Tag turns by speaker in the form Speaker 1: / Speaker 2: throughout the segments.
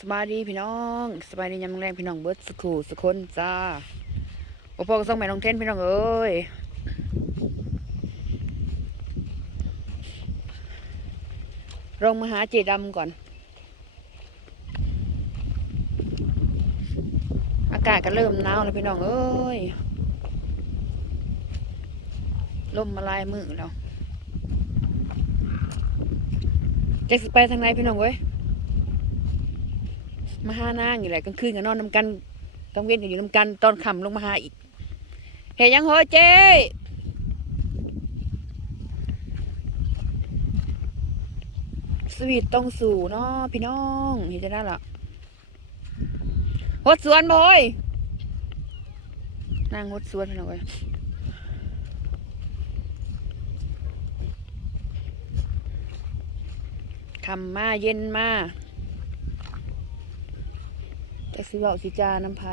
Speaker 1: สบายดีพี่น้องสบายดียามแรงพี่น้องเบิดสกครูสกคนจ้าโอปอก็ส่งแม่น้องเทนพี่น้องเอ้ยลงมาหาเจดำก่อน อากาศก็เริ่มหนาวแล้วพี่น้องเอ้ยลมมาลายมือแล้วจะสไปทางไหนพี่น้องเอ้ย มาหานางอยู่แหละกลางคืนก็นอนนำกันกลางเว้นก็อยู่นำกัน ตอนค่ำลงมาหาอีกเห็นยังเหรอเจ๊สวีทต้องสู่เนาะพี่น้องเห็นจะได้ละหดสวนบ่อยนางหดสวนพี่น้องเอ้ยคำมาเย็นมา จักสิเว้าสิจาน้ำไผ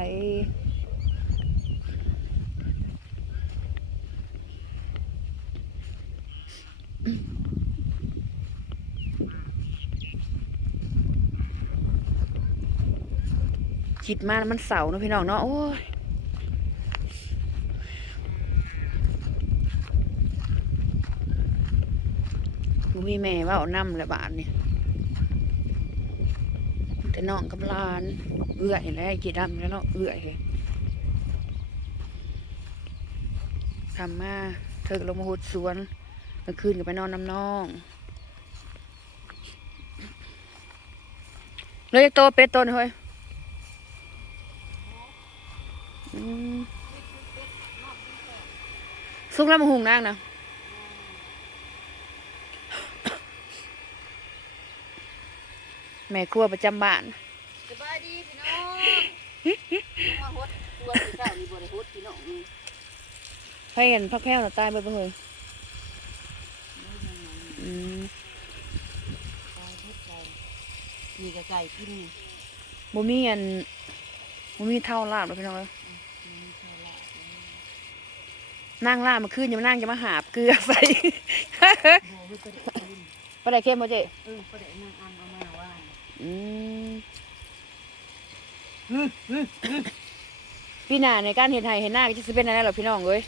Speaker 1: คิดมามันเสาเนาะพี่น้องเนาะโอ้ยกูมีแม่เว่านำแหละบาทเนี่แต่น้องกับลาน เอื้อยแล้วไอ้กีดำแล้วเนาะเอื้อยเลยทำมาเธอก็ลงมาหดสวนกลางคืนก็ไปนอนน้ำน้องเลยโตเป็ดโตนเฮ้ยสุกแล้วมาหุงนางนะแม่ครัวประจำบ้าน
Speaker 2: สบายดีพ มาฮดตัวสีเจ้านี่บ่ได้ฮดพี่น้องนี่
Speaker 1: ให้เห็นพักแพ้วหน้าตายไปเบ่เลยอืม
Speaker 2: ตายฮดไก่มีกระไก่กินนี่
Speaker 1: บ่มีอันบ่มีเท่าลาบแล้วพี่น้องเอ้ย
Speaker 2: มีเท่าไหร่
Speaker 1: นั่งลาบมาขึ้นอยังนั่งจะมาหาบเกลือใส่
Speaker 2: โอ้เฮ้ยประเดี๋ยวกิน
Speaker 1: ปลาไหลเค็มบ่เจ๊
Speaker 2: เออประเดี๋ยวนางอันเอามาว่า
Speaker 1: อืม พี่หน้าในการเห็นไห้เห็นหน้าก็จะเป็นอะไรหรอพี่น้องเอ้ย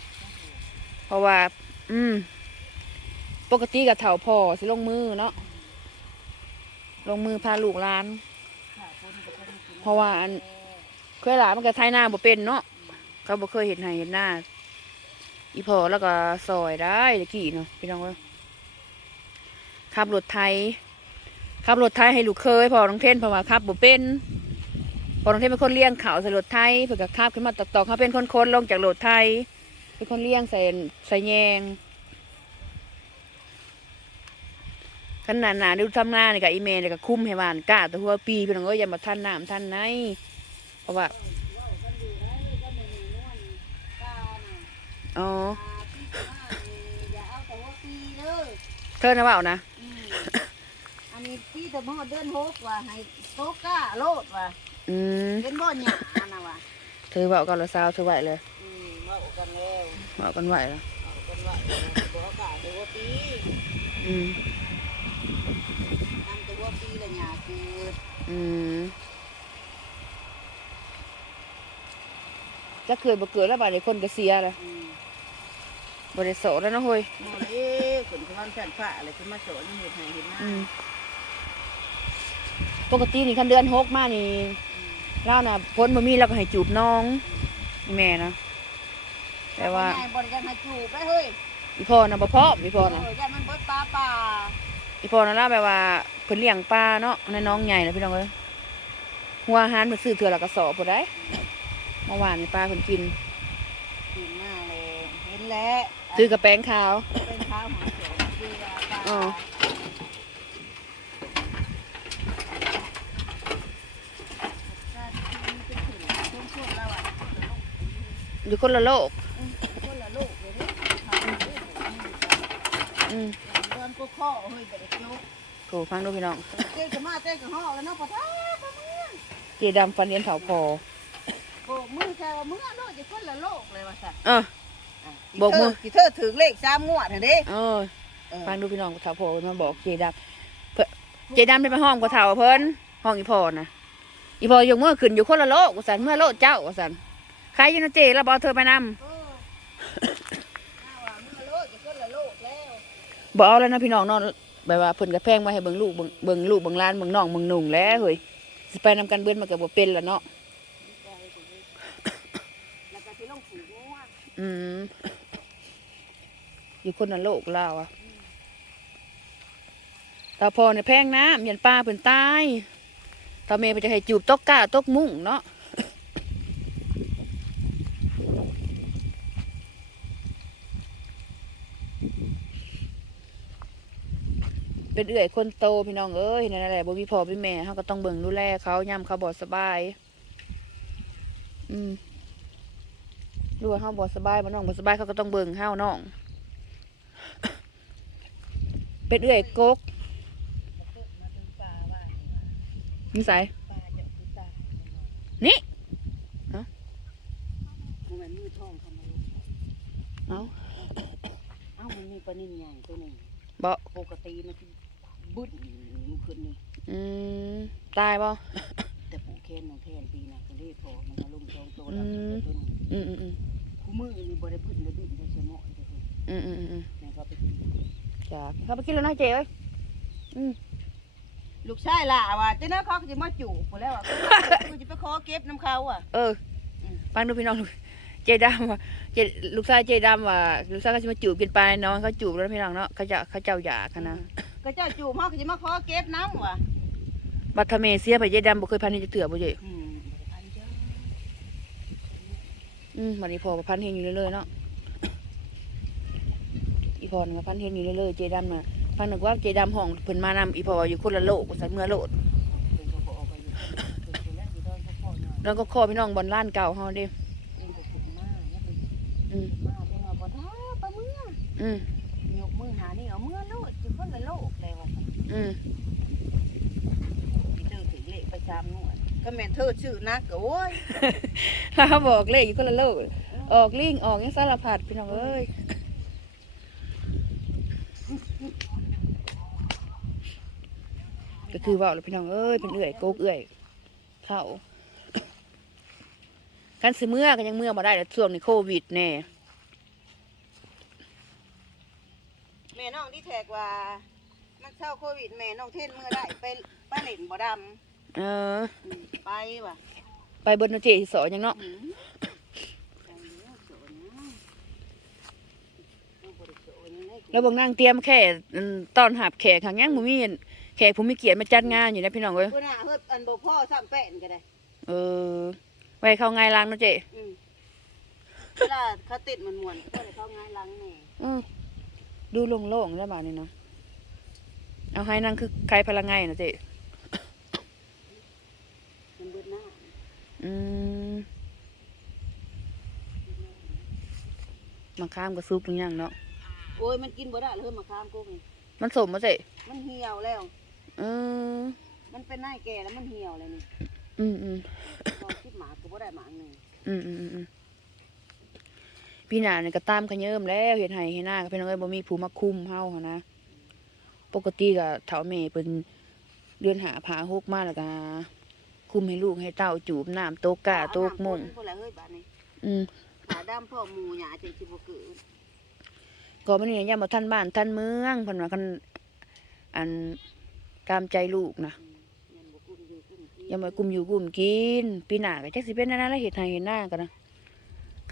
Speaker 1: เพราะว่า อืม ปกติกับเถ่าพ่อสิลงมือเนาะลงมือพาลูกหลาน
Speaker 2: ข้าน
Speaker 1: เพราะว่าอันเคยหลานมันก็ไทยหน้าบ่เป็นเนาะเขาบ่เคยเห็นไห้เห็นหน้า อีพอแล้วก็ซอยได้ตะกี้เนาะพี่น้องเอ้ยขับรถไทยขับรถไทยให้ลูกเคยพอน้องเทนเพราะว่าขับบ่เป็น พอน้องเทนเป็นคนเลี้ยงเขาใส่รถไทยเพื่อก็ขับขึ้นมาตอกๆเขาเป็นคนคนลงจากรถไทย เป็นคนเลี้ยงใส่ใส่แยงขนาดหนาดูทำงานนี่กับอีเมลนี่กับคุ้มให้หวานกล้าแต่หัวปีพี่น้องเอ้ยอย่ามาท่านน้ำท่านไหนเพราะว่าอ๋อ
Speaker 2: เอาแต่ว่าปีเด้อ
Speaker 1: เธอนะเปล่านะ
Speaker 2: อันนี้ปีแต่หม้อเดือนหกว่าให้โตก้าโลดว่า
Speaker 1: อืม
Speaker 2: เป็นบ่หยาน่ะว่า
Speaker 1: เธอบอกกันละสาวเธอไหวเลย
Speaker 2: อืมเว้ากันแล้ว
Speaker 1: บอกกันไหวแล้ว
Speaker 2: เอากันว่าบ่เอากาแต่ว่าปี
Speaker 1: อืม
Speaker 2: ทำแต่ว่าปีละหยาเกิด
Speaker 1: อืมจะเคยบ่เกิดแล้วบาดนี้คนก็เสียเลย
Speaker 2: อืม
Speaker 1: บ่ได้โสดแล้วเนาะเฮ้ย
Speaker 2: หมอเอ้ฝนกำลังแผ่นฝ่าอะไรขึ้นมาโสดนี่เห็ดให้เห็นหน้า
Speaker 1: อืมปกตินี่คันเดือนหกมานี่ เล่าน่ะพ้นบ่มีแล้วก็ให้จูบน้องอีแม่นะแต่ว่า
Speaker 2: ไงบริการให้จูบไปเฮ้ย
Speaker 1: อีพ่อน่ะบ่พร้อมอีพ่อน่ะ
Speaker 2: เออยันมันเบิดปลาป่า
Speaker 1: อีพ่อน่ะเล่าแบบว่าเพิ่นเลี้ยงปลาเนาะในน้องใหญ่นะพี่น้องเอ้ยหัวอาหารเพิ่นซื้อเทื่อละกระสอบพุ่นได้เมื่อวานนี่ปลาเพิ่นกิน
Speaker 2: กินหน้าเลยเห็นแล้ว
Speaker 1: ซื้อกระแป้งขาว
Speaker 2: เป็นข้าวหอมเสียดีว่าปลา
Speaker 1: อ๋อ
Speaker 2: ช่วงๆแล้วอะ
Speaker 1: อยู่คนละโลก
Speaker 2: คนละลูกเลยนี่
Speaker 1: อืม
Speaker 2: เดือนก็ข้อเฮ้ยแต่เด็กโยก
Speaker 1: โถฟังดูพี่น้อง
Speaker 2: เต้นจะมาเต้นกับห่อแล้วเนาะปะท้าปะเมื่อ
Speaker 1: เจดำฟันเรียนเผาพอ
Speaker 2: โบกมือแค่ว่าเมื่อโลกจะคนละโลกเลยว่าสั
Speaker 1: เออโบกมือ
Speaker 2: กี่เธอถือเลขสามงวดเห็นดิ
Speaker 1: เออฟังดูพี่น้องเผาพอมาบอกเจดำเพิ่นเจดำได้ไปห้องกว่าเถาเพิ่นห้องอีพอนะอีพอยกมือขึ้นอยู่คนละโลกว่าสันเมื่อโลกเจ้าว่าสัน ใครอยูนเจแล้วบอเธอไปน
Speaker 2: เออกจะขึ้นละโลกแล้วำ
Speaker 1: บเอาแล้วนะพี่น้องนอนแบบว่าเพิ่นกระแพงมาให้เบิ่งลูกเบิ่งเบิ่งลูกเบิ่งล้านเบิ่งน้องเบิ่งหนุ่งแล้วเฮ้ยสิไปนำกันเบิ้นมันก็บ่เป็นละเนาะอืมอยู่คนละโลกลาอะตาพอเนี่ยแพงน้ำยันป้าเพิ่นตายตาเมย์ไปจะให้จูบตกก้าตกมุ้งเนาะ เป็นเอื่อยคนโตพี่น้องเอ้ยนั่นแหละบ่มีพ่อมีแม่เขาก็ต้องเบิ่งดูแลเขาย่ำเขาบ่สบาย อืมดูว่าเขาบ่สบายบ่น้องบ่สบายเขาก็ต้องเบิ่งเฮาน้อง เป็นเอื่อยกก
Speaker 2: มาถึงป่าว่า
Speaker 1: นิสัย
Speaker 2: ป่าจะคือตา
Speaker 1: นี่
Speaker 2: มันมือท้องทำไม
Speaker 1: เอ้า
Speaker 2: เอ้ามันมีปลานิ่มใหญ่ตัวหนึ่ง
Speaker 1: บ่
Speaker 2: ปกติมันคือ บึ้นขึ้นนี่
Speaker 1: อืมตายบ่
Speaker 2: แต่ปูแคนน้องแคนปีน่ะก็เลยพอมันก็ลงจองตัวแล้วตัวหนึง
Speaker 1: อืมอืมอืม
Speaker 2: คู่มือนี่บ่ได้บึ้นได้บึ้นได้เสมอเลยคือ
Speaker 1: อืมอืมอืม
Speaker 2: แม่ก็ไปกิน
Speaker 1: จ้าเขาไปกินแล้วนะเจ๊เอ้ย
Speaker 2: ลูกชายล่ะว่าเจ้าน้าเขาก็จะมาจูบพู้นแล้วอะกูจะไปขอเก็บน้ำเขาอะ
Speaker 1: เออฟังดูพี่น้องดูเจดำว่าเจลูกชายเจดำว่าลูกชายเขาจะมาจูบกินปลาน้องเขาจูบแล้วพี่น้องเนาะเขาจะเขาเจ้าหยากันนะ
Speaker 2: ก็เจ้าจูบเขาก็จะมาขอเก็บน้ำว่ะ
Speaker 1: บัตรเมเสียไปเจดำบ่เคยพันนี่จะเถื่อบ่เจ
Speaker 2: อืมพันเจ้า
Speaker 1: อืมวันนี้พอพันเฮงอยู่เรื่อยๆเนาะอีพอนี่มาพันเฮงอยู่เรื่อยๆเจดำน่ะพันนึกว่าเจดำห้องเพิ่นมานำอีพออยู่คนละโลกว่าซั่นเมื่อโลด
Speaker 2: เป็นก็บอกไปอยู่เป็นแล้วอยู่ดอนก็พ่อหน่อย
Speaker 1: แล้วก็ขอพี่น้องบอลล้านเก่าเฮาเด้
Speaker 2: เป็นก็ขึ้นมาเนี่ยเป็น
Speaker 1: อืม
Speaker 2: มาเป็นว่าบ่ท้าปะเมื่อ
Speaker 1: อืม อืม
Speaker 2: ที่เธอถึงเลขประจำงวดก็แม่นเธอชื่อนักก็โอ้ย
Speaker 1: ถ้าเขาบอกเลขอยู่คนละโลกออกลิงออกยังสารพัดพี่น้องเอ้ยก็คือเว่าแล้วพี่น้องเอ้ยเป็นเอื่อยโกกเอื่อยเข้ากันสิเมื่อกันยังเมื่อมาได้แต่ช่วงนี้โควิดแน่
Speaker 2: แม่น้องที่แทกว่ามันเศร้า โควิดแม่น้องเทนเมื่อได้ไปไปเล่นบ่ด
Speaker 1: เออำ
Speaker 2: อืมไปว่ะ
Speaker 1: ไปเบนโนเจที่สอนยังเนาะ
Speaker 2: อืมจังเด้อโสนนะเอาบ่ได้โสนยังไงกู
Speaker 1: แล้วบางนั่งเตรียมแค่อืมตอนหับแขกทางยังบ่มีแขกผมมีเกียรติมาจัดงานอยู่นะพี่น้องเอ้ย
Speaker 2: กูน่ะเฮ็ดอันบ่พ่อซ้ำแป้นก็ได้
Speaker 1: เออ ไว้เข้าไงายล้างเนาะเจ
Speaker 2: อืมเวลาเขาติดมันม่วนก็เลยเข้าง่ายหลังแน่
Speaker 1: อืมดูโล่งๆได้บ้านี่เนาะ เอาให้นั่งคือใครพลังไงนะเจ๊
Speaker 2: มันเบิดหน้า
Speaker 1: อืมมาข้ามกับซุปหรือยังเนาะ
Speaker 2: โอ้ยมันกินบ่ได้เลยเฮ้ยมะขามกูนี่
Speaker 1: มันสมมาเจ๊
Speaker 2: มันเหี่ยวแล้ว
Speaker 1: เออ
Speaker 2: มันเป็นหน้าแก่แล้วมันเหี่ยวเลยนี่
Speaker 1: อืมอืม
Speaker 2: พอคิดหมาก็บ่ได้หมาหนึ่ง
Speaker 1: อืมอืมอืมอืมพี่หนาเนี่ยก็ตามขะเยิมแล้วเห็นไห้เห็นหน้าก็เป็นเอ้ยบ่มีผู้มาคุมเฮาหั้นนะ ปกติก็เฒ่าแม่เป็นเดือนหาผาหกมาแล้วก็คุมให้ลูกให้เต้าจูบน้ำโตกกาโตกมุง
Speaker 2: พวกละเฮ้ยบาดนี้
Speaker 1: อืม
Speaker 2: หาดำพ่อหมูหยาจังสิบ่เกิด
Speaker 1: ก็มันนี่ย่ามาท่านบ้านท่านเมืองเพิ่นว่ากันอันตามใจลูกนะ
Speaker 2: ยันบ่กุ้มอยู่กุ้มกิน
Speaker 1: อย่ามากุมอยู่กุมกิน ปีหน้าก็จักสิเป็นอันนั้นแล้วเฮ็ดให้เห็นหน้ากันนะ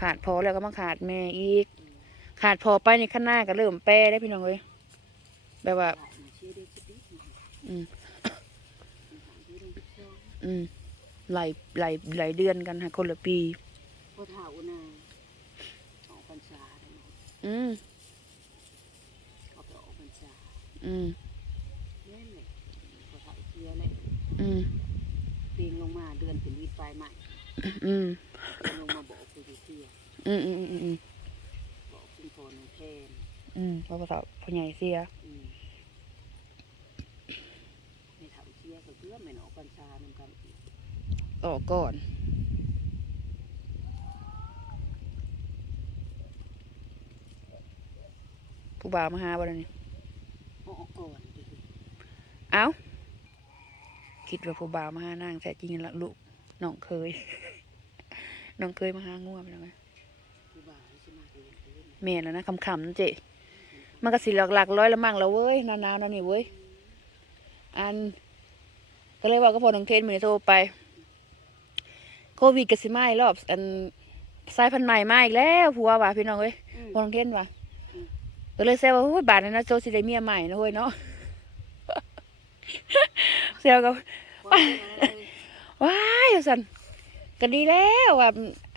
Speaker 1: ขาดพอแล้วก็มาขาดแม่อีก ขาดพอไปในข้างหน้าก็เริ่มแปรได้พี่น้องเอ้ยแบบว่า
Speaker 2: ชื่อเด็กสิ
Speaker 1: อืม
Speaker 2: ชื่อเด็กสิ
Speaker 1: อืมไหลไหลไหลเดือนกันค่ะคนละปี
Speaker 2: พ่อเฒ่าน่ะออกพรรษาแล้วเนาะ
Speaker 1: อืม
Speaker 2: เขาไปออกพรรษา
Speaker 1: อืม
Speaker 2: แม่นเลยพ่อเฒ่าเสียเลย
Speaker 1: อืม
Speaker 2: เตียงลงมาเดือนเป็นวีดปลายใหม่
Speaker 1: อืม
Speaker 2: ลงมาบอกกูอยู่เที่ย
Speaker 1: อืมอืมอืมอืม
Speaker 2: บอกคุณพ่อน้องแทน
Speaker 1: อืมเพราะว่าพ่อใหญ่เสีย
Speaker 2: อืมไม่เฒ่า เสียก็เพื่อแม่นออกพรรษานำกันอีก
Speaker 1: ออกก่อนผู้บ่าวมาหาบ่ได้นี่
Speaker 2: ออกก่อนดิ
Speaker 1: เอ้าคิดว่าผู้บ่าวมาหานางแต่จริงๆละลูกน้องเคยน้องเคยมาหาง่วงไปแล้วไง
Speaker 2: ผู้บ่าวสิมาเรียนเพิ่น
Speaker 1: แม่นแล้วนะคำๆนั่นเจมันก็สิหลักๆร้อยละมั่งแล้วเว้ยหนาวๆนั่นนี่เว้ยอัน ก็เลยว่าก็พอน้องเทนมือนี้โทรไป โควิดก็สิมาอีกรอบอันสายพันธุ์ใหม่มาอีกแล้วผัวว่าพี่น้องเอ้ย
Speaker 2: อืม
Speaker 1: พอน้องเทนว่า
Speaker 2: อืม
Speaker 1: ก็เลยแซวว่าโอ้ยบาทนั้นนะโจสิได้เมียใหม่นะเว้ยเนาะแซวก็
Speaker 2: ว่าอะไรเลย
Speaker 1: ว้ายสันก็ดีแล้วว่า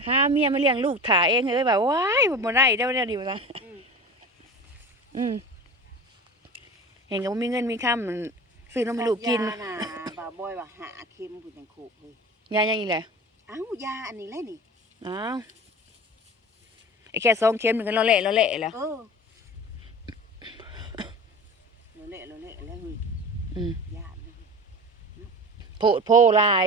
Speaker 1: หาเมียมาเลี้ยงลูกถ่าเองเอ้ยแบบว้ายบ่ได้ได้เนี่ยดีว่าซั่น
Speaker 2: อืม
Speaker 1: อืมเห็นก็บ่มีเงินมีค่ำมันซื้อนมให้ลูกกิน
Speaker 2: ยาน่ะ บ่าวบอยว่าหาเข็มผู้จังโคกเลย
Speaker 1: ยายังอีกแหละ
Speaker 2: เอ้ายาอันนี้แหละนี่
Speaker 1: อ้าวไอ้แค่สองเข็มมันก็ละเละละเละแล้ว
Speaker 2: เออเราเละเราเละแล้วเฮ้ย
Speaker 1: อืม
Speaker 2: ยาเลย
Speaker 1: โพดโพหลาย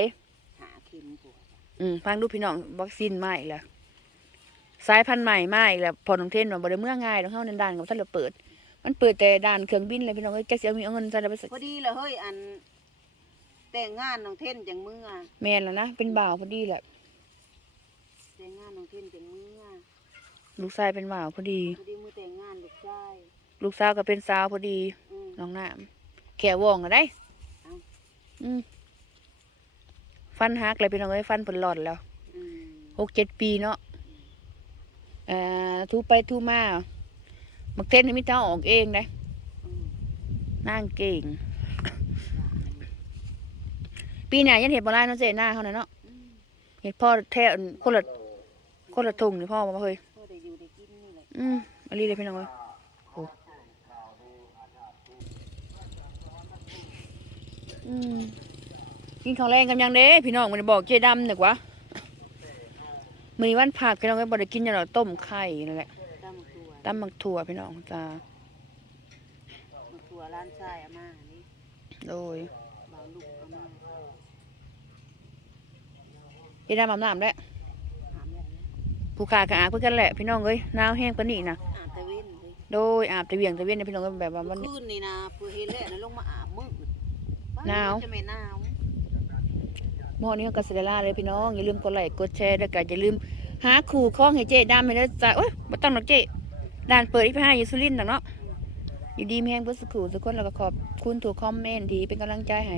Speaker 2: หาเข็มปวด
Speaker 1: อืมฟังดูพี่น้องวัคซีนมาอีกแล้วสายพันธุ์ใหม่มาอีกแล้วพอน้องเทนว่าบ่ได้เมื่อง่ายต้องเข้าในด่านกับท่านเราเปิด มันเปิดแต่ด่านเครื่องบินเลยพี่น้องเอ้ยแกสิเอามีเอาเงินใส่ไปใส่
Speaker 2: พอดีเลยเฮ้ยอัน แต่งงานน้องเท่นจังมือ
Speaker 1: แม่นแล้วนะเป็นบ่าวพอดีแหละ
Speaker 2: แต่งงานน้องเท่นจังมือ
Speaker 1: ลูกชายเป็นบ่าวพอดี
Speaker 2: พอดีมือแต่งงานลูกชาย
Speaker 1: ลูกสาวก็เป็นสาวพอดี
Speaker 2: อืม
Speaker 1: น้องน้ำแขวว่องก็ได้
Speaker 2: เอ้า
Speaker 1: อืมฟันหักเลยพี่น้องเอ้ยฟันผลหลอดแล้ว
Speaker 2: อืม
Speaker 1: หกเจ็ดปีเนาะเอ่อทูไปทูมามักเทนนี่มิเท้าออกเองนะ
Speaker 2: อืม
Speaker 1: นางเก่ง ปีหน้ายันเห็ดบ่ได้เนาะเจหน้าเขาน่ะเนาะ
Speaker 2: อืม
Speaker 1: เห็ดพ่อแท้คนละคนละถุงนี่พ่อมาเฮ้ย
Speaker 2: พอได้อยู่ได้กินนี่แหละ
Speaker 1: อืมอันนี้เลยพี่น้องเอ้ยโอ้อืมกินข้าวแรงกันยังเด้พี่น้องมันบอกเจ๊ดำหนึ่กวะมื้อนี้วันผักพี่น้องเอ้ยบ่ได้กินหยังหรอกต้มไข่นั่นแหละ
Speaker 2: ตำตัว
Speaker 1: ตำมักถั่วพี่น้องจ้า
Speaker 2: มาตัวร้านชายอามานี่
Speaker 1: โดย
Speaker 2: บ่าวลูกอามา
Speaker 1: เจ๊ดำอาบน้ำแล้ว
Speaker 2: ถามแล้ว
Speaker 1: ผู้ขาก็อาบเพื่อกันแหละพี่น้องเอ้ยหนาวแห้งปานนี้นะ
Speaker 2: อาบตะเว้นเลย
Speaker 1: โดยอาบแตะเวียงแตะเวียนเนี่ยพี่น้องเอ้ยแบบว่ามัน
Speaker 2: คืนนี่นะเพื่อเฮ็ดแล้วนะลงมาอาบมื้อ
Speaker 1: หนาว
Speaker 2: จะไม่หนาว
Speaker 1: หม้อนี้ก็สิได้ลาเลยพี่น้องอย่าลืมกดไลค์กดแชร์แล้วก็อย่าลืมหาคู่คล้องให้เจ๊ดำให้เด้อจ้าโอ้ยบ่ต้องหรอกเจ๊ด่านเปิดอีกไปหาอยู่สุรินทร์ดอกเนาะอยู่ดีมีแห้งเพื่อสักครู่ทุกคนแล้วก็ขอบคุณทุกคอมเมนต์ที่เป็นกำลังใจให้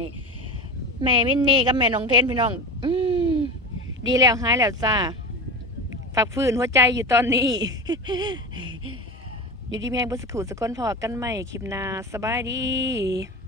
Speaker 1: แม่มินนี่กับแม่น้องเทนพี่น้อง อืม ดีแล้วหายแล้วจ้าฝากฟื้นหัวใจอยู่ตอนนี้ อยู่ดีมีแมงเพื่อสักครู่ทุกคนพอกันใหม่คลิปนาสบายดี